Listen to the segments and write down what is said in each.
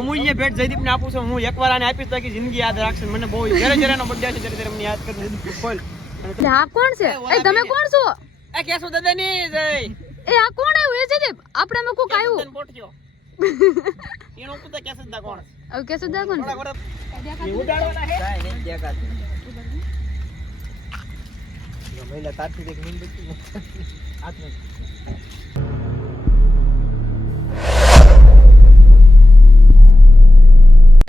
અમૂલ્ય ભેટ જયદીપ ને આપું છું હું એકવાર આને આપીશ તાકી જિંદગી યાદ રાખશે મને બહુ જ્યારે નો બર્થડે છે ત્યારે મને યાદ કરી જયદીપ બોલ આ કોણ છે એ તમે કોણ છો એ કેસો દાદાની જય એ આ કોણ આવ્યું એ જયદીપ આપણે મે કોક આવ્યું એનો કુતા કેસો દા કોણ હવે કેસો દા કોણ એ ઉડાડવાના હે કાઈ નહીં દેખાતું જો મહિલા તારથી દેખ નીંદ બચી હાથમાં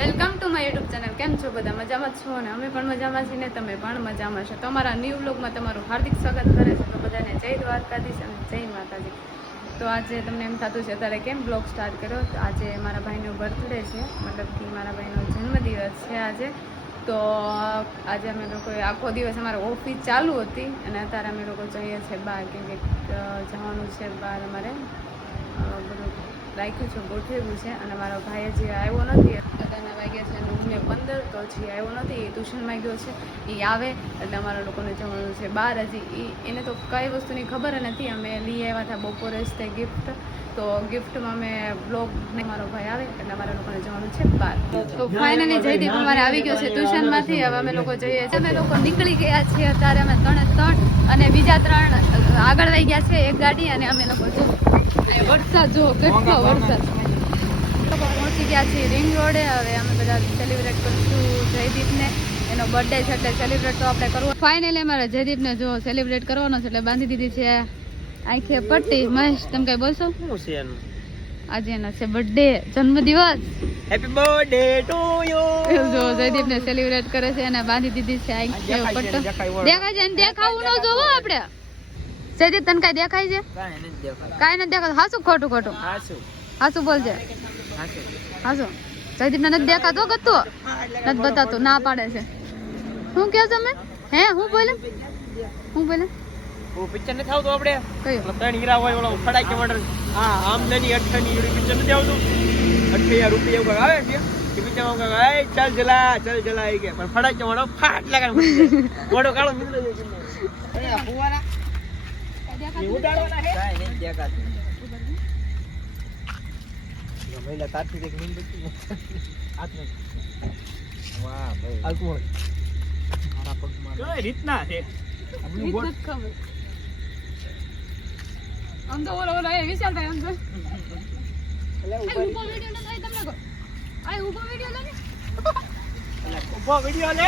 welcome to my YouTube channel કેમ છો બધા મજામાં છો ને અમે પણ મજામાં છીએ ને તમે પણ મજામાં છો તો અમારા ન્યૂ વ્લોગમાં તમારું હાર્દિક સ્વાગત કરે છે તો બધાને જય દ્વારકાધીશ અને જય માતાજી તો આજે તમને એમ થતું છે અત્યારે કેમ બ્લોગ સ્ટાર્ટ કર્યો તો આજે મારા ભાઈનો બર્થડે છે મતલબ કે મારા ભાઈનો જન્મદિવસ છે આજે તો આજે અમે લોકોએ આખો દિવસ અમારે ઓફિસ ચાલુ હતી અને અત્યારે અમે લોકો જઈએ છીએ બહાર કેમ કે જવાનું છે બહાર અમારે બધું રાખ્યું છે ગોઠવેલું છે અને મારો ભાઈ હજી આવ્યો નથી અત્યારના વાગ્યા છે 9:15 તો હજી આવ્યો નથી એ ટ્યુશનમાં ગયો છે એ આવે એટલે અમારા લોકોને જવાનું છે બહાર હજી એને તો કઈ વસ્તુની ખબર નથી અમે લઈ આવ્યા હતા બપોરે જ તે ગિફ્ટ તો ગિફ્ટમાં અમે બ્લોગ ને મારો ભાઈ આવે એટલે અમારા લોકોને જવાનું છે બહાર તો ફાઇનલી જયદીપ અમારે આવી ગયો છે ટ્યુશનમાંથી હવે અમે લોકો જઈએ છીએ અમે લોકો નીકળી ગયા છીએ અત્યારે અમે 3 અને બીજા 3 આગળ વહી ગયા છે એક ગાડી અને અમે લોકો જો વરસાદ જો કેટલો વરસાદ પહોંચી ગયા છીએ રિંગ રોડે હવે અમે બધા સેલિબ્રેટ કરીશું જયદીપને એનો બર્થડે છે એટલે સેલિબ્રેટ તો આપણે કરવું ફાઇનલી અમારે જયદીપને જો સેલિબ્રેટ કરવાનો છે એટલે બાંધી દીધી છે આંખે પટ્ટી મહેશ તમે કઈ બોલશો શું છે એનું આજે એના છે બર્થડે જન્મદિવસ હેપી બર્થડે ટુ યુ જો જયદીપને સેલિબ્રેટ કરે છે અને બાંધી દીધી છે આંખે પટ્ટો દેખાય છે અને દેખાવું ન જોવો આપણે જયદીપ તને કઈ દેખાય છે કાઈ નથી દેખાતું હાસું ખોટું ખોટું હાસું બોલજે હાસું જયદીપ ને નથી દેખાતો ગતું નથી બતાતું ના પાડે છે શું કહો તમે હે હું બોલે ઓ પિક્ચર નથી આવતું આપણે કયું ત્રણ હીરા હોય ઓલો ફડાકે મર્ડર હા આમદની 98 યુરી પિક્ચર નથી આવતું 8000 રૂપિયા એવું આવે છે એ પિક્ચરમાં કહે એ ચાલ જલા આવી ગયા પણ ફડાકે મર્ડર ફાટ લગાડ મોડો કાળો નીકળે છે અરે ફુવારા એ ઉડાડવાના હે કાઈ નહીં દેખાતું મહિલા તારથી દેખ નીંદ બચી હાથમાં વાહ ભાઈ આ કોણ મારા પગમાં કઈ રીતના છે આપણી બોલ ખબર આમ તો ઓલો એ વિશાલ ભાઈ આમ તો ઉભો વિડિયો ન થાય તમને કો આ ઉભો વિડિયો લે ને ઉભો વિડિયો લે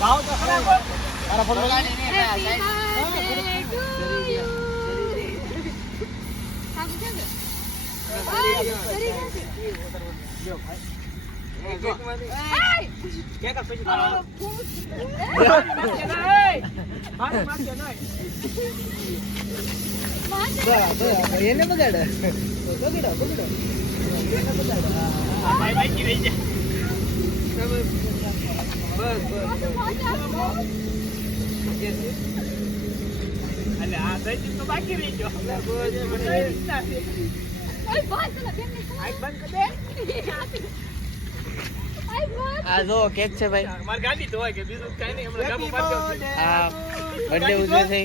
લાવ તો ખરા મારા ફોન લગાડી ને એને બગાડે બાકી રહી ગયો આ જો કેક છે ભાઈ મારી ગાડી તો હોય કે બીજું કઈ નહીં હમણાં ગાડી પાડ્યો હા બર્થડે ઉજવે છે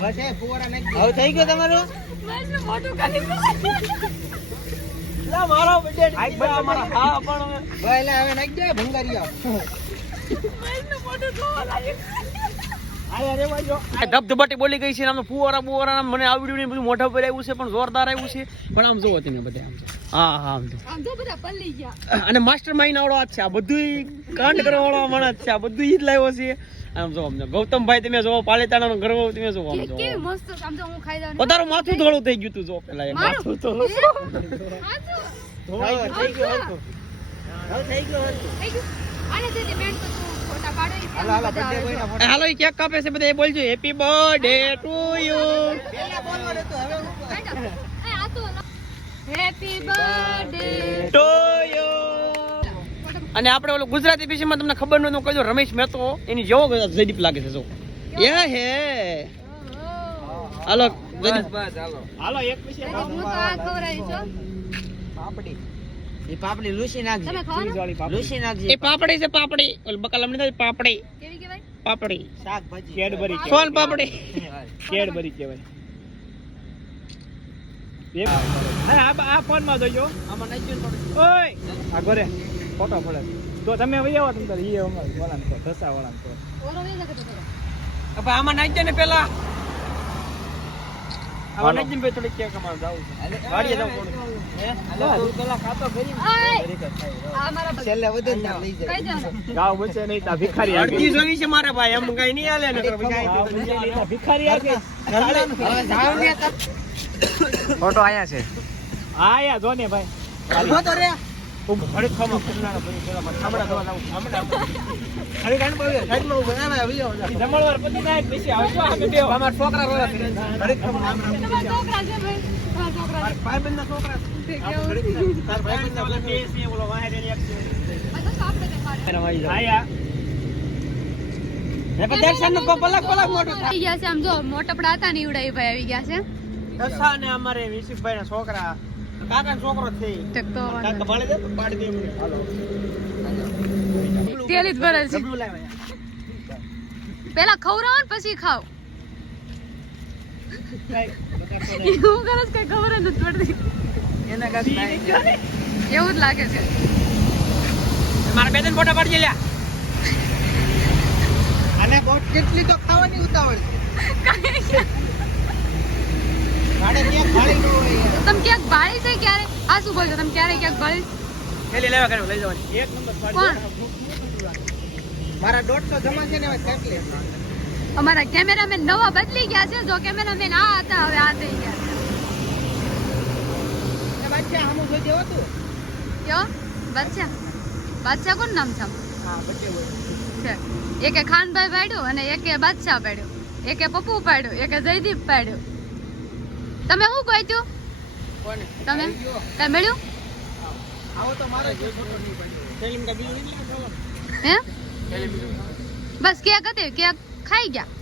બસ એ ફુવારા નાખી હવે થઈ ગયો તમારો મારું મોટું ગાડી લા મારો બર્થડે આઈ બંધ મારા હા પણ ભાઈ લે હવે નાખી દે ભંગારિયા મારું મોટું જોવા લાગે ધબધબાટી બોલી ગઈ છે આમ ફુવારા મને આવડ્યું નહીં બધું મોઢા પર આવ્યું છે પણ જોરદાર આવ્યું છે પણ આમ જોવો તમે બધા આમ હા આમ જો બધા પલ્લી ગયા અને માસ્ટર માઇન્ડ આવડો જ છે આ બધું કાંડ કરવા વાળો માણસ છે આ બધું ઈ જ લાવ્યો છે આમ જો આમ ગૌતમભાઈ તમે જો પાલેતાણાનો ગર્વ તમે જો આમ જો કેવી મસ્ત આમ તો હું ખાઈ જાઉં તારું માથું ધોળું થઈ ગયું તું જો પેલા એ માથું તો થઈ ગયો આને જે બેન્ટ તો ફોટા પાડો હાલો ઈ કેક કાપે છે બધા એ બોલજો હેપી બર્થડે ટુ યુ પેલા બોલવાનું તો હવે આ તો હેપી બર્થડે ટુ યુ અને આપણે ઓલો ગુજરાતી પીસીમાં તમને ખબર નહોતું કહી દો રમેશ મહેતો એની જેવો જયદીપ લાગે છે જો એ હે હાલો જયદીપ હાલો એક પીસી હું તો આ ખવરાઈ છો પાપડી એ પાપડી લૂસી નાખજે લૂસી નાખજે એ પાપડી છે પાપડી ઓલ બકલ અમને થાય પાપડી કેવી કહેવાય પાપડી શાકભાજી કેડબરી સોન પાપડી કેડબરી કહેવાય આ ફોન માં જોઈજો આમાં નાખ્યું ઓય આ ઘરે ફોટો પડે તો તમે વઈ આવો તમે ઈ અમાર વાળાને તો ધસા વાળાને તો ઓરો વે લાગે તો હવે આમાં નાખજે ને પેલા આમાં નાખજે ને થોડી કેક અમાર જાવું છે વાડીએ જાવ પડે હે તું પેલા ખાતો કરી આ મારા છેલ્લે વધે ના લઈ જાય ગાવ બચે નહીં તા ભિખારી અડધી જોવી છે મારે ભાઈ એમ કઈ નહીં હાલે ને ભિખારી આ કે હવે જાવ ને ફોટો આયા છે આયા જો ને ભાઈ ફોટો રે ઘડી ખામા કુંડાના ભરી પેલા થામડા દવા લાવું થામડા ઘડી કાણ બોલે સાઈડમાં બનાવે આવીયો જમણવાર પતિ ના પીસી આવજો અમે બે અમાર છોકરા રોયા ઘડી ખામા તમારા છોકરા છે ભાઈ તમારા છોકરા ભાઈ બંને છોકરા તાર ભાઈ બંને ઓલા બે છે ઓલો વાહે રેલી એક છે બસ આપણે તે પાડે આયા મે પદર્શન નો પલક મોટો થઈ ગયા છે આમ જો મોટપડા હતા ને ઈવડાઈ ભાઈ આવી ગયા છે દસા ને અમારે વિશુભાઈ ના છોકરા કાકાનો છોકરો છે તો કાકા ભણે દે તો પાડી દે હાલો તેલી જ ભરે છે પેલા ખવરાવ ને પછી ખાવ એવું કરે છે કઈ ખબર જ નથી પડતી એના કાક એવું જ લાગે છે મારા બે ત્રણ ફોટા પાડજે લ્યા અને બોટ કેટલી તો ખાવાની ઉતાવળ છે ગાડે ક્યાં ખાલી ન હોય તમે ક્યાંક ભાળી છે ક્યારે આ શું બોલছো તમે ક્યારે ક્યાંક ભાળી થેલી લેવા કરે લઈ જવાની એક નંબર કોણ મારા દોઢ તો જમા છે ને હવે કેટલી અમારા કેમેરામેન નવા બદલી ગયા છે જો કેમેરામેન આ હતા હવે આ થઈ ગયા એ બચ્ચા હમુ જોઈ દેવો તું કયો બાદશાહ કોણ નામ છે હા બચ્ચે હોય છે એકે ખાનભાઈ પાડ્યું અને એકે બાદશાહ પાડ્યું એકે પપ્પુ પાડ્યું એકે જયદીપ પાડ્યું તમે શું કહ્યું કોને તમે કઈ મળ્યું આવો તો મારો જે ફોટો નહીં પાડ્યો સેલિમ કા બિલ નહીં ચાલો હે સેલિમ બસ કેક હતી કેક ખાઈ ગયા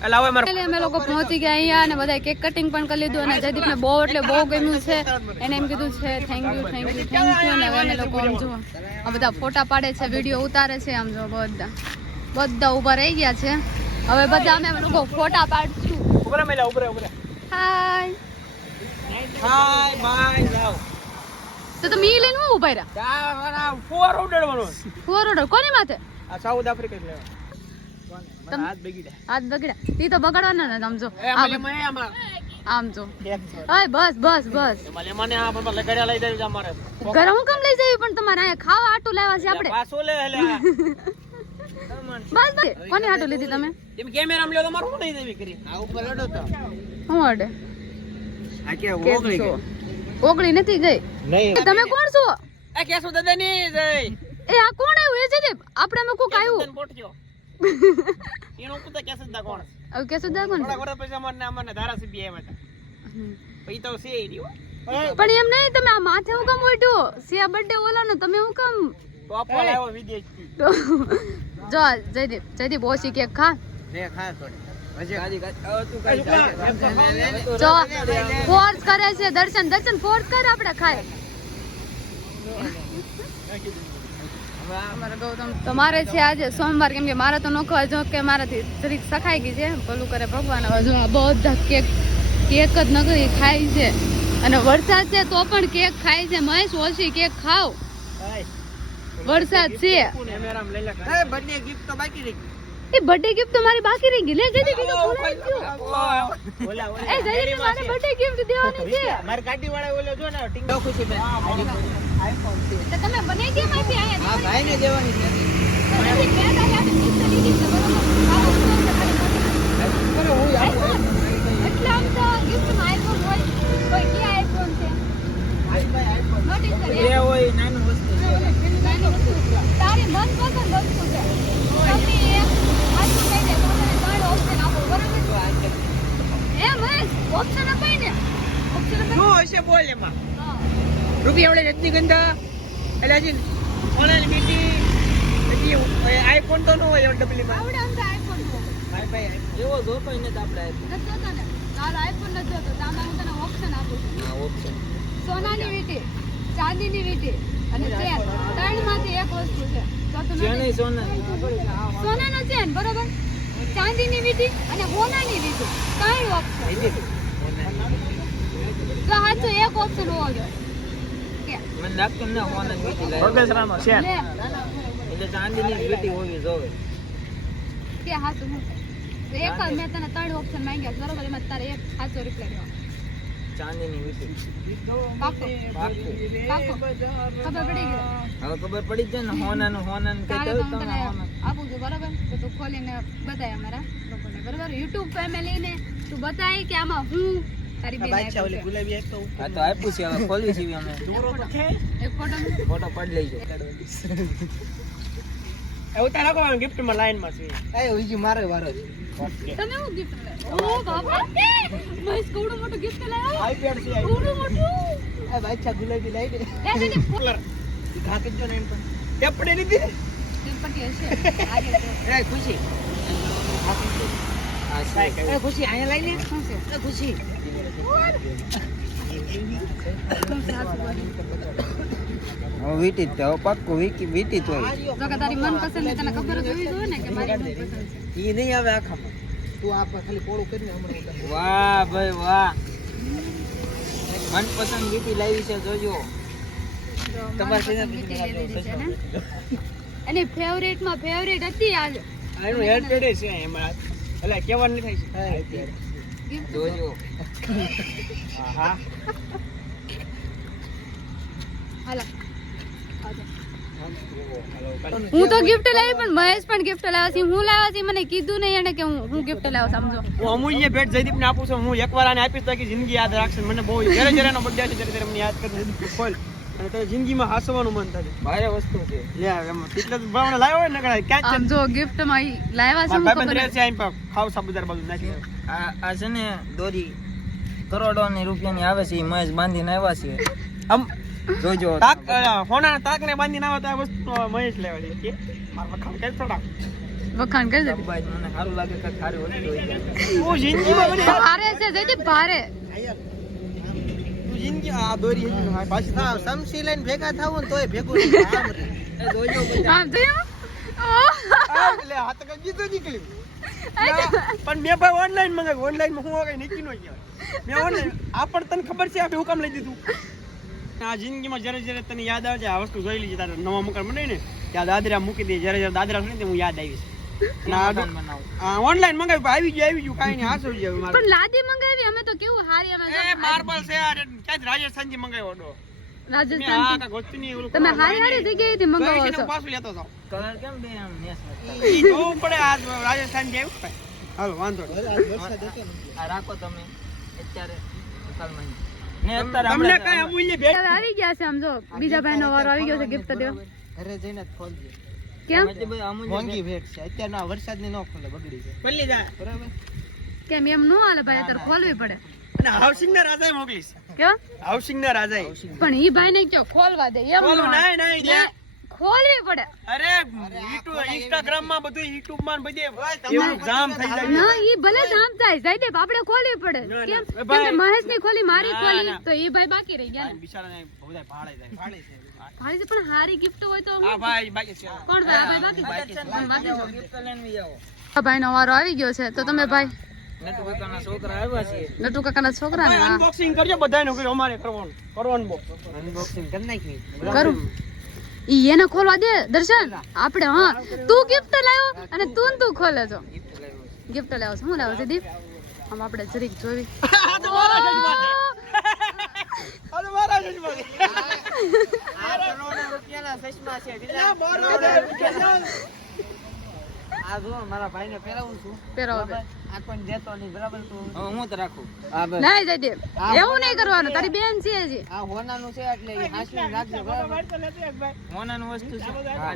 એલા હવે મારો એટલે અમે લોકો પહોંચી ગયા અહીંયા અને બધા કેક કટિંગ પણ કરી લીધું અને જયદીપને બહુ એટલે બહુ ગમ્યું છે એને એમ કીધું છે થેન્ક યુ અને હવે અમે લોકો આમ જુઓ આ બધા ફોટા પાડે છે વિડીયો ઉતારે છે આમ જો બધા ઊભા રહી ગયા છે હવે બધા અમે લોકો ફોટા પાડશું ઉભરે મેલા ઉભરે હાય બાય જાઓ તો તમે ઈ લઈને હું ઊભા રહ્યા જા ફોર ઉડવાનો ફોર ઓર્ડર કોની માથે આ સાઉથ આફ્રિકા લેવા કોને હાથ બગડ્યા હાથ બગડ્યા તી તો બગાડવાના ને આમ જો આમ જો ઓય બસ મને આ બાબા લગાડ્યા લઈ દેજો અમારે ઘરે હું કામ લઈ જવી પણ તમારે અહીંયા ખાવા આટું લાવ્યા છે આપણે પાછો લે બસ કોની આટું લીધી તમે તમે કેમેરામાં લ્યો તો મારું શું નહીં દેવી કરી આ ઉપર અડો તો હું અડે આ કે ઓગળી ગઈ ઓગળી નથી ગઈ નહીં તમે કોણ છો આ કેસો દાદા ની જઈ એ આ કોણ આવ્યું એ જદીપ આપણે અમે કોક આવ્યું પોટજો એનો પુતા કેસો દા કોણ હવે કેસો દા કોણ થોડા વર્ષ પછી અમને ધારાસભ્ય આવ્યા હતા પછી તો છે ઈ પણ એમ નહીં તમે આ માથે હું કામ ઓઢ્યો સિયા બર્થડે ઓલાનો તમે હું કામ ટોપ વાળા આવ્યો વિદેશથી જો જયદીપ ઓછી કેક ખા લે ખા થોડી હજી તું કઈ જો ફોર્સ કરે છે દર્શન ફોર્સ કર આપણે ખાય તમારે છે આજે સોમવાર કેમ કે મારે તો નોખો જો કે મારાથી જરીક સખાઈ ગઈ છે ભલું કરે ભગવાન હવે જો આ બધા કેક જ નગરી ખાય છે અને વરસાદ છે તો પણ કેક ખાય છે મહેશ ઓછી કેક ખાવ વરસાદ છે કેમેરામાં લઈ લે એ બર્થડે ગિફ્ટ તો બાકી રહી એ બર્થડે ગિફ્ટ તો મારી બાકી રહી ગઈ લે જલ્દી બીજો ઓલા એ જલ્દી મારે બર્થડે ગિફ્ટ દેવાની છે મારી ગાડી વાળા ઓલો જો ને ટીંગો ખુશી બેન આઈફોન છે તો તમે બને કેમ આપી આયા આ ભાઈને દેવાની છે એટલે આમ તો ગિફ્ટમાં આઈફોન હોય કોઈ કે આઈફોન છે આઈફોન નોટિસ એ કરી હોય નાનું વસ્તુ તારી મનપસંદ વસ્તુ છે તમે આટલું કહી દે તો મને ત્રણ ઓપ્શન આપો બરાબર એ મહેશ ઓપ્શન અપાય ને ઓપ્શન શું હશે બોલ એમાં હા રૂપિયા વડે રજનીગંધા એટલે હજી ઓનલાઈન મીટી હજી આઈફોન તો ન હોય ડબલી માં આવડે અંદર આઈફોન છે ભાઈ એવો જોતો ને તો આપણે નથી જોતો ને તારો આઈફોન નથી જોતો તો આમાં હું તને ઓપ્શન આપું છું હા ઓપ્શન સોનાની વીંટી ચાંદીની વીંટી અને ચેન ત્રણમાંથી એક વસ્તુ છે તો તું નથી સોનાનો ચેન બરોબર ચાંદીની વીંટી અને હોનાની વીંટી ત્રણ ઓપ્શન સાચો એક ઓપ્શન હોવો જોઈએ કે મને લાગતું ને હોનન વીટી લાવી બગસરાનો છે લે એટલે ચાંદીની વીટી હોવી જોવે કે હાચું હું તો એક જ મેં તને ત્રણ ઓપ્શન માંગ્યા છે, બરોબર? એમાં તારે એક સાચો રિપ્લાય દેવાનો. ચાંદીની વીટી પાક્કો પાક્કું. પાક્કો ખબર પડી ગઈ હવે ખબર પડી જ જાય ને હોનન કઈ તારે કહ્યું તો હું તમને તને હોનન આપું છું, બરોબર? તો તું ખોલીને બતાય અમારા લોકોને, બરોબર? YouTube ફેમિલીને તું બતાય કે આમાં હું તારી બેન આપ્યું છે. આ તો આપ્યું છે હવે ખોલવી છે અમે એક ફોટો ફોટો પડ લેજો એવું તારા લોકો ગિફ્ટ માં લાઈન માં છે એ બીજી મારો વારો છે તમે હું ગિફ્ટ લાવ્યા? ઓ બાપા મસ્ત કોડું મોટું ગિફ્ટ લાવ્યા. આઈપેડ છે કોડું મોટું એ બાદશાહ ગુલાબી લાવી દે લે દીદી કલર ખાકી જો ને એમ પણ ટેપડી દીધી પટી હશે આજે તો એ ખુશી આ સાયકલ એ ખુશી અહીંયા લઈ લે શું છે એ ખુશી વીટી તો પક્કું વીટી તો તો કે તારી મનપસંદ ને તને ખબર જ હોવી જોઈએ ને કે મારી મનપસંદ છે. ઈ નહીં આવે આખામાં તું આપ ખાલી પોળું કરીને હમણાં વાહ ભાઈ વાહ મનપસંદ વીટી લાવી છે જોજો તો તમારે મનપસંદ સીધા વીટી લઈ લીધી છે ને એની ફેવરેટ માં ફેવરેટ હતી આજ એનું હેરપેડ છે એમાં એટલે કેવાનું નહીં થાય છે ગિફ્ટ જોજો હા હાલો હું તો ગિફ્ટ લાવી પણ મહેશ પણ ગિફ્ટ લાવ્યા છે. હું લાવ્યા છે મને કીધું નહીં એને કે હું ગિફ્ટ લાવ સમજો. હું અમૂલ્ય ભેટ જયદીપને આપું છું. હું એકવાર આને આપીશ તો કે જિંદગી યાદ રાખશે. મને બહુ જ્યારે જ્યારે એનો બર્થડે છે ત્યારે મને યાદ કરી જયદીપ ખોલ અને તારે જિંદગીમાં હસવાનું મન થાય. ભારે વસ્તુ છે લે એમ એટલે તો ભાવને લાવ્યો હોય ને કદાચ ક્યાં આમ જો ગિફ્ટ માં ઈ લાવ્યા છે મારા હું ભાઈબંધ ખબર રહે છે અહીં પર ખાવ સાબુદાર બાજુ નાખી આ છે ને દોરી કરોડોની રૂપિયાની આવે છે ઈ મહેશ બાંધીને આવ્યા છે આમ જોજો તાક હોનાના તાકને બાંધીને આવે તો આ વસ્તુ મહેશ લેવાની કે મારા વખાણ કરી થોડા વખાણ કરી દે. ભાઈ મને સારું લાગે કે સારી વસ્તુ હોય હું જિંદગીમાં બધી ભારે છે જયદીપ ભારે. તું જિંદગી આ દોરી હજી પાછી હા સમસી લઈને ભેગા થાવું ને તોય ભેગું એ જોજો આમ જોયું? એટલે હાથ કઈ કીધું નીકળ્યું પણ મેં ભાઈ ઓનલાઈન મંગાવ્યું. ઓનલાઈન માં હું કઈ નીકળી નો ગયા મેં ઓનલાઈન આ પણ તને ખબર છે આપણે હું કામ લઈ દીધું. આ જિંદગીમાં જ્યારે જ્યારે તને યાદ આવે છે આ વસ્તુ જોઈ લીધી તારે નવા મકાન બનાવી ને ત્યાં દાદરા મૂકી દે જ્યારે જ્યારે દાદરા સુની હું યાદ આવીશ. આ ઓનલાઈન મંગાવ્યું આવી ગયું કાંઈ નહીં હાસો જ મારે પણ લાદી મંગાવી અમે તો કેવું હારી અમે એ માર્બલ છે આ ક્યાં રાજસ્થાનથી મંગાવ્યો હતો મેં રાજસ્થાન આ કાંઈ ગોતની ઓલું તમે હારી હારી જગ્યાએથી મંગાવો ગઈ છે ને છો. હું પાછું લેતો જાઉં કલર કેમ બે આમ નેસ ઈ જોવું પડે આ રાજસ્થાન જેવું હાલો વાંધો નહીં. આ રાખો તમે અત્યારે કાલમાં ને અત્યારે તમને આપણે કઈ અમૂલ્ય ભેટ હવે આવી ગયા છે આમ જો બીજા ભાઈનો વારો આવી ગયો છે ગિફ્ટ દેવા. ઘરે જઈને જ ખોલજે કેમ મોંઘી ભેટ છે અત્યારના વરસાદની ન ખોલે બગડી જાય પલ્લી જા બરાબર કેમ એમ નો હાલે ભાઈ અત્યારે ખોલવી પડે. અને હાઉસિંગ ના રાજાએ મોકલીશ કેમ હાઉસિંગ ના રાજાએ પણ ઈ ભાઈ ને કયો ખોલવા દે એમ નો બોલો હાલે. નહીં ને ખોલવી પડે. અરે ઇન્સ્ટાગ્રામ માં બધું યુટ્યુબ માં બધે એવું જામ થઈ જાય ના ઈ ભલે જામ થાય જયદેવ આપણે ખોલવી પડે. ના, કેમ ના. કેમ કે મહેશ ની ખોલી મારી ના, ખોલી ના. તો ઈ ભાઈ બાકી રહી ગયા ને. બિચારાને બધા ભાડે જાય ભાઈ છે પણ હારી ગિફ્ટ હોય તો આ ભાઈ બાકી છે કોણ ભાઈ આ ભાઈ બાકી છે? પણ વાંધો નહીં. ગિફ્ટ લઈને બી આવો આ ભાઈનો વારો આવી ગયો છે તો તમે ભાઈ નટુ કાકાના છોકરા આવ્યા છે નટુ કાકાના છોકરા ને હા અનબોક્સિંગ કરજો બધાયનું કર્યું અમારે કરવાનું બો અનબોક્સિંગ કરી નાખી કરું ઈ એને ખોલવા દે દર્શન આપણે હા તું ગિફ્ટ લાવ્યો અને તું ને તું ખોલે છો ગિફ્ટ લાવ્યો ગિફ્ટ લાવ્યો છે હું લાવ્યો છે દીપ આમ આપણે જરીક જોવી આ તો મારા જજમાન આ તો મારા જજમાન આ કરોડો રૂપિયાના ચશ્મા છે આ મારા જજમાન આ જો મારા ભાઈને પહેરાવું છું પહેરાવો દે આ કોઈ દેતો નહીં બરાબર તું હવે હું તો રાખું આ બસ નહીં જયદેવ એવું નહીં કરવાનું તારી બેન છે હજી આ હોનાનું છે એટલે ઈ હાંસવીને રાખજો બરાબર હોનાનું વસ્તુ છે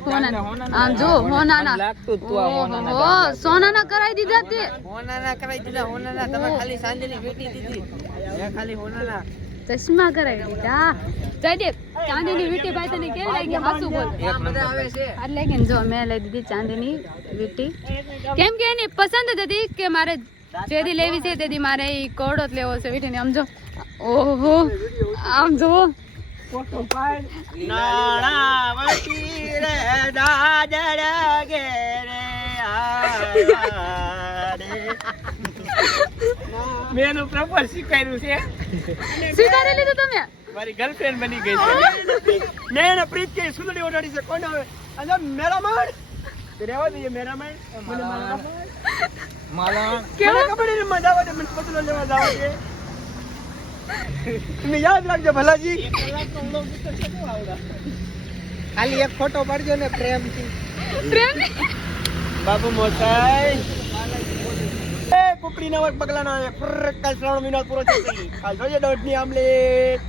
હોના આમ જો હોનાના લાગતું તું આ હોનાના ઓહો સોનાના કરાઈ દીધા તે હોનાના કરાઈ દીધા હોનાના તમે ખાલી સાંજની વીટી દીધી મેં ખાલી હોનાના ચશ્મા કરાઈ દીધા જયદેવ ચાંદીની વીટી ભાઈ તને કેવી લાગી હાસુ બોલ એક બધા આવે છે એટલે કે જો મેં લઈ દીધી ચાંદીની વીટી કેમ કે એની પસંદ જ હતી કે મારે જેદી લેવી છે તેદી મારે ઈ કોડો જ લેવો છે વીટીને આમ જો ઓહો આમ જો નાણાવતી રે દાદર ઘેરે આયા રે મેં એનું પ્રપોઝ શીખવાડ્યું છે. સ્વીકારી લીધું તમે? મારી ગર્લફ્રેન્ડ બની ગઈ છે. મેં એને પ્રીત કે સુંદરી ઓઢાડી છે. કોણ આવે? અને મેરામણ. તે રહેવા દઈએ મેરામણ. મને મારા માલા કેવા ખબર છે મજા આવે મને પતલો લેવા જાવ છે. તમે યાદ રાખજો ભલાજી. ખાલી એક ફોટો પાડજો ને પ્રેમથી. પ્રેમ બાબુ મોસાઈ એ કુકડી ના વર્ગ બગલા ના કાલ શ્રાવણ મહિનો પૂરો થઈ ગઈ. કાલ જોઈએ દોઢની આમલેટ.